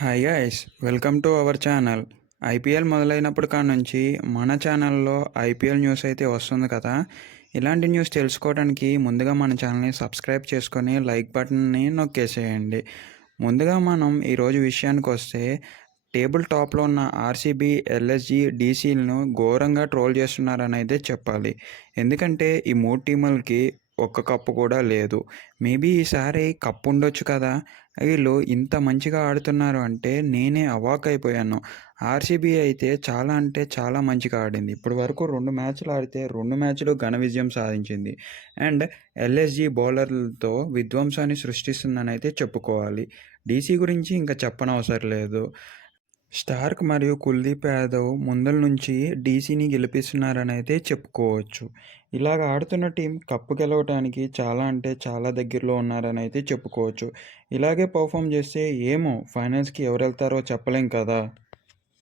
Hi guys, welcome to our channel. IPL మొదలైనప్పుడు కానుంచి మన ఛానల్లో ఐపీఎల్ న్యూస్ అయితే వస్తుంది కదా. ఇలాంటి న్యూస్ తెలుసుకోవడానికి ముందుగా మన ఛానల్ని సబ్స్క్రైబ్ చేసుకొని లైక్ బటన్ని నొక్కేసేయండి. ముందుగా మనం ఈరోజు విషయానికి వస్తే, టేబుల్ టాప్లో ఉన్న ఆర్సీబీ, ఎల్ఎస్జీ, డీసీలను ఘోరంగా ట్రోల్ చేస్తున్నారని అయితే చెప్పాలి. ఎందుకంటే ఈ మూడు టీములకి ఒక్క కప్పు కూడా లేదు. మేబీ ఈసారి కప్పు ఉండొచ్చు కదా. వీళ్ళు ఇంత మంచిగా ఆడుతున్నారు అంటే నేనే అవాక్ అయిపోయాను. ఆర్సీబీ అయితే చాలా అంటే చాలా మంచిగా ఆడింది. ఇప్పటి వరకు 2 మ్యాచ్లు ఆడితే 2 మ్యాచ్లు ఘన విజయం సాధించింది. అండ్ ఎల్ఎస్జీ బౌలర్లతో విధ్వంసాన్ని సృష్టిస్తుందని అయితే చెప్పుకోవాలి. డీసీ గురించి ఇంకా చెప్పనవసరం లేదు. స్టార్క్ మరియు కుల్దీప్ యాదవ్ ముందల నుంచి డీసీని గెలిపిస్తున్నారని అయితే చెప్పుకోవచ్చు. ఇలాగ ఆడుతున్న టీం కప్పు గెలవడానికి చాలా అంటే చాలా దగ్గరలో ఉన్నారని అయితే చెప్పుకోవచ్చు. ఇలాగే పర్ఫామ్ చేస్తే ఏమో ఫైనల్స్కి ఎవరు వెళ్తారో చెప్పలేం కదా.